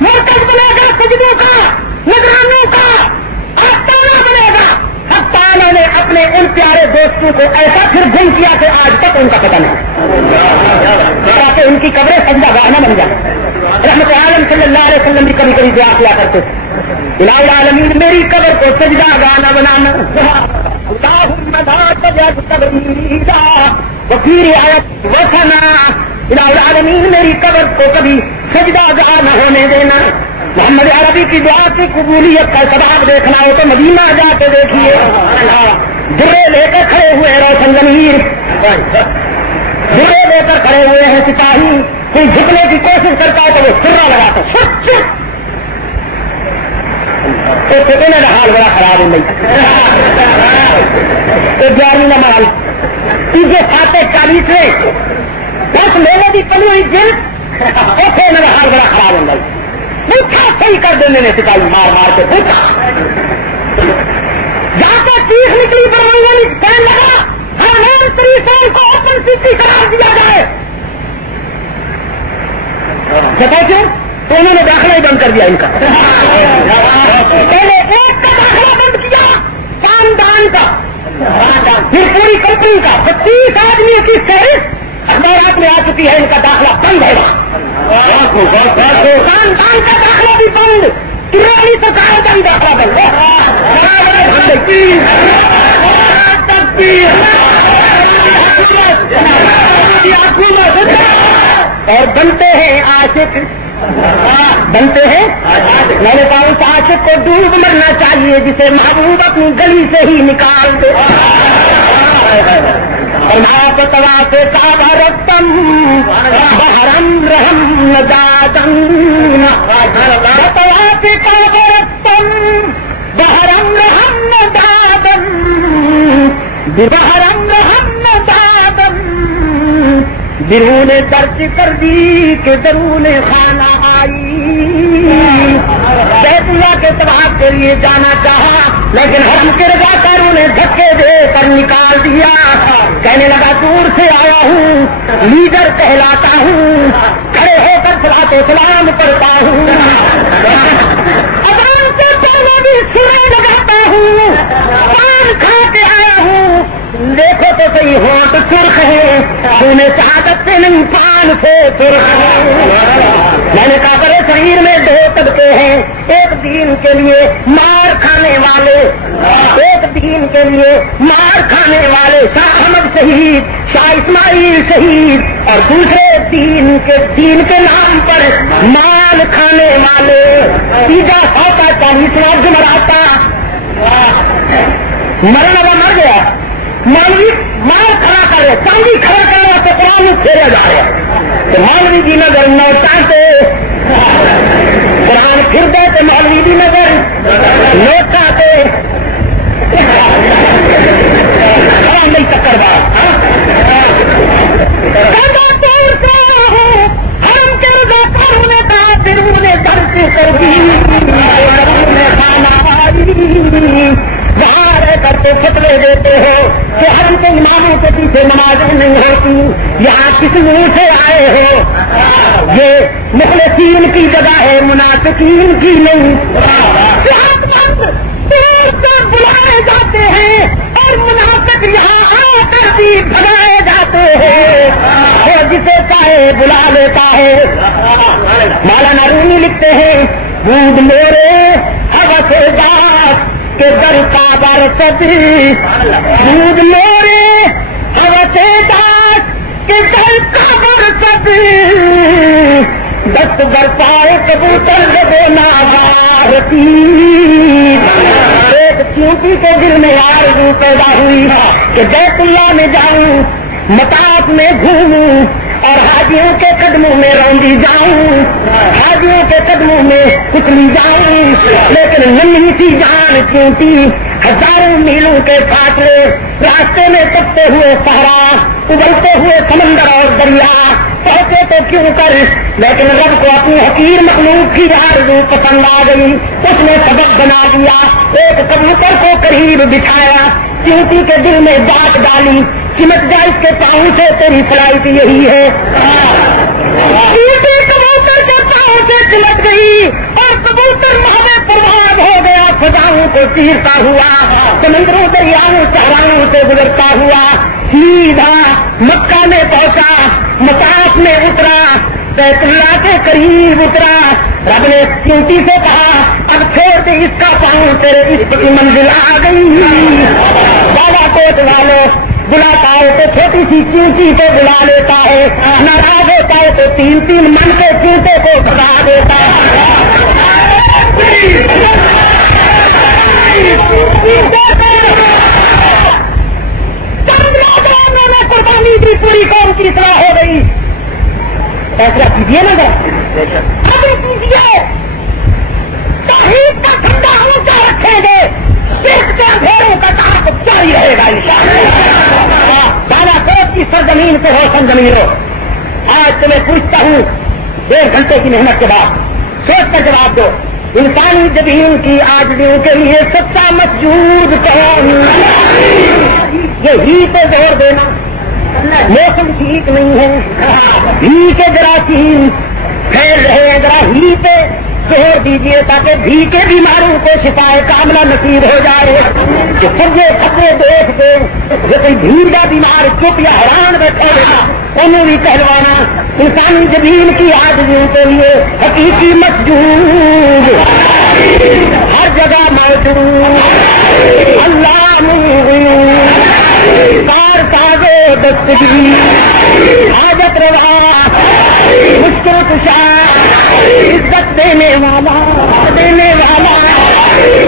مرکز بنے گا, سجدوں کا, نگرانوں کا آستانہ بنے گا. اب تعالیٰ نے اپنے ان پیارے دوستوں کو ایسا پھر گم کیا کہ آج تک ان کا پتہ نہیں, تاکہ ان کی قبریں سجدہ گاہ نہ بن جائے. رحمت عالم صلی اللہ علیہ وسلم بھی کبھی کبھی دعا کیا کرتے تھے الہ العالمین میری قبر کو سجدہ گانا بنانا. اللہم لا تجعل قبری وفی رعایت وثنا. الہ العالمین میری قبر کو کبھی سجدہ گاہ نہ ہونے دینا. محمد عربی کی دعا کی قبولیت کا سبب دیکھنا ہو تو مدینہ جا کے دیکھیے. جڑے لے کر کھڑے ہوئے روشن ضمیر, جڑے لے کر کھڑے ہوئے ہیں سپاہی. کوئی جھکنے کی کوشش کرتا ہے تو وہ سرا لگاتا انہیں حال بڑا خراب ہو گئی. 11ویں نمبر تیجے 40 میں 10 مہینے کی پلی ہوئی جلد اتنے انہوں نے حال بڑا خراب ہو گئی. پوچھا صحیح کر دینے نے سپاہی مار مار کے پوچھا جا کے چیخ نکلی برمنگل کہنے لگا ہر 3 کو اوپن سٹی قرار دیا جائے. کیوں تو انہوں نے داخلہ ہی بند کر دیا ان کا. پہلے ایک کا داخلہ بند کیا خاندان کا, پھر پوری کمپنی کا. 25 آدمی کی فہرست اخبارات میں آ چکی ہے, ان کا داخلہ بند ہے. خاندان کا داخلہ بھی بند, تیرہویں سرکار بند, داخلہ بند. اور بنتے ہیں عاشق, بنتے ہیں. میں نے کہا اس عاشق کو ڈوب مرنا چاہیے جسے محبوب اپنی گلی سے ہی نکال دے. توا سے سادہ رتم بہرم رحم دادم, توا سے سادہ رتم بہرم رحم دادم, بہرم رحم دادم. درون درج کر دی کہ درون خانہ آئی. بیت اللہ کے طواف کے لیے جانا چاہا لیکن حرم کے رضاکاروں نے دھکے دے کر نکال دیا. کہنے لگا دور سے آیا ہوں, لیڈر کہلاتا ہوں, کھڑے ہو کر صلاۃ و سلام کرتا ہوں, اذان سے پہلے بھی سورہ لگاتا ہوں, پان کھا کے آیا ہوں. دیکھو تو صحیح ہونٹ سرخ ہے, انہیں شہادت سے نہیں پان سے سرخ ہے. میں نے کہا بڑے شہیر میں 2 طبقے ہیں, ایک دین کے لیے مار کھانے والے, ایک دین کے لیے مار کھانے والے شاہ احمد شہید, شاہ اسماعیل شہید, اور دوسرے دین کے نام پر مال کھانے والے. تیجا سوتا 40واں جمعراتا مرنا وہ مر گیا. مولوی مال کھڑا کرے, چاندی کھڑا کرنے واسطے قرآن پھیرا جا رہا ہے. تو مولوی کی نظر نوٹاں سے قرآن پھر دے تو مولوی کی نظر نوٹاں سے نہیں چکر بار. دور سے ہم کے رضاکاروں نے کہا پھر نے درد کر دی وہاں رہ کر کے فتوے دیتے ہو کہ ہم کے اماموں کے پیچھے نمازیں نہیں ہوتی, یہاں کس منہ سے آئے ہو. یہ مخلصین کی جگہ ہے, منافقین کی نہیں. صحت مند دور سے بلائے جاتے ہیں اور منافق یہاں آ کر بھی بھگائے جاتے ہیں. اور جسے چاہے بلا لیتا ہے. مولانا رومی لکھتے ہیں بود میرے حوث دار کے در کا برسد, دودھ میرے حوث دار کے در کا برسد, دست بر پائے کبوتر دینا بارتی. ایک چونٹی کے دل میں آرزو پیدا ہوئی کہ بیت اللہ میں جاؤں, مطاف میں گھوموں اور حاجیوں کے قدموں میں روندی جاؤں, حاجیوں کے قدموں میں کچلی جاؤں. لیکن ننھی سی جان چونٹی, ہزاروں میلوں کے فاصلے, راستے میں تپتے ہوئے صحرا, ابلتے ہوئے سمندر اور دریا, پہنچے تو کیوں کر. لیکن رب کو اپنی حقیر مخلوق کی آرزو پسند آ گئی, اس نے سبب بنا دیا. ایک کبوتر کو قریب بٹھایا, چونٹی کے دل میں بات ڈالی, چمٹ جا اس کے پاؤں سے تیری فلائٹ یہی ہے. کبوتر کے پاؤں سے چمٹ گئی اور کبوتر مہوے پروان ہو گیا, فضاؤں کو چیرتا ہوا, سمندروں دریاؤں صحراؤں سے گزرتا ہوا, سیدھا مکہ میں پہنچا, مطاف میں اترا, بیت اللہ کے قریب اترا. رب نے چونٹی سے کہا اب چھوڑ دے اس کا پاؤں تیرے عشق کی منزل آ گئی. بالا کوٹ والوں بلاتا ہے تو چھوٹی سی چونٹی کو بلا لیتا ہے, ناراض ہوتا ہے تو 3 من کے چونٹے کو بھگا دیتا ہے. میں نے قربانی دی, پوری قوم کی اصلاح ہو گئی. فیصلہ کیجیے نا ذرا, ابھی کیجیے. توحید کا ٹھنڈا اونچا رکھیں گے, پیٹ کے اندھیروں کا کام جاری رہے گا انشاءاللہ. بالا کوٹ کی سرزمین سے ہو سرزمین ہو, آج تمہیں پوچھتا ہوں 1.5 گھنٹے کی محنت کے بعد سوچ کر جواب دو, انسانی زمین کی آجڑیوں کے لیے سچا مسجود کون؟ یہ ہی پہ زور دینا, موسم ٹھیک نہیں ہے, ہی کے جراثیم پھیل رہے ہیں, ذرا ہی پہ زور دیجیے تاکہ بھی کے بیماروں کو شفائے کاملہ نصیب ہو جائے. کہ پھر یہ خطرے دیکھ کے جو کوئی بھیڑا بیمار چپ یا حیران بیٹھے گا, انہیں بھی کہلوانا انسانی زمین کی آجڑیوں کے لیے حقیقی مسجود ہر جگہ موجود. اللہ کار تازے دستگی حاجت روا مشکل کشا عزت دینے والا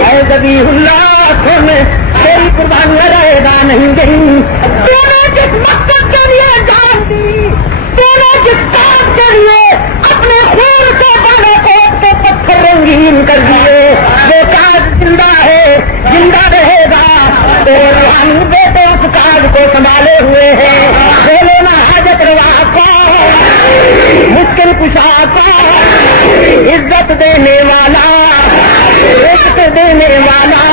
اے ذبیح اللہ, تمہیں کوئی قربانی رہے گا نہیں گئی. تو نے جس مقصد کے لیے جان دی, تو نے جس کام کے لیے اپنے خون سے بالا کوٹ کے پتھر رنگین کر دیے, وہ کاج زندہ ہے, زندہ رہے گا. اور ہم بیٹے اس کاج کو سنبھالے ہوئے ہیں. بولو نا حاجت روا کون, مشکل کشا کون, عزت دینے والا, رزق دینے والا,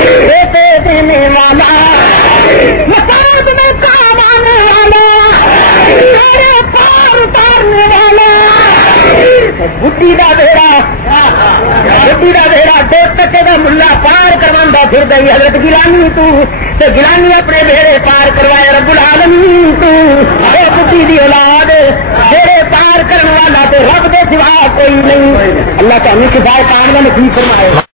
بیٹے دینے والا, مساجد میں کام آنے والا, سارے پار اتارنے والا. بڈی کا بیڑا دوست کا ملا پار کروا پھر گئی حضرت گیلانی تو گیلانی اپنے بیڑے پار کروائے رب العالمین تو بڈی دی اولاد بیڑے پار کرنے والا تو رب دے سوا کوئی نہیں. اللہ تعالیٰ کی بات کام کا نصیب فرمائے.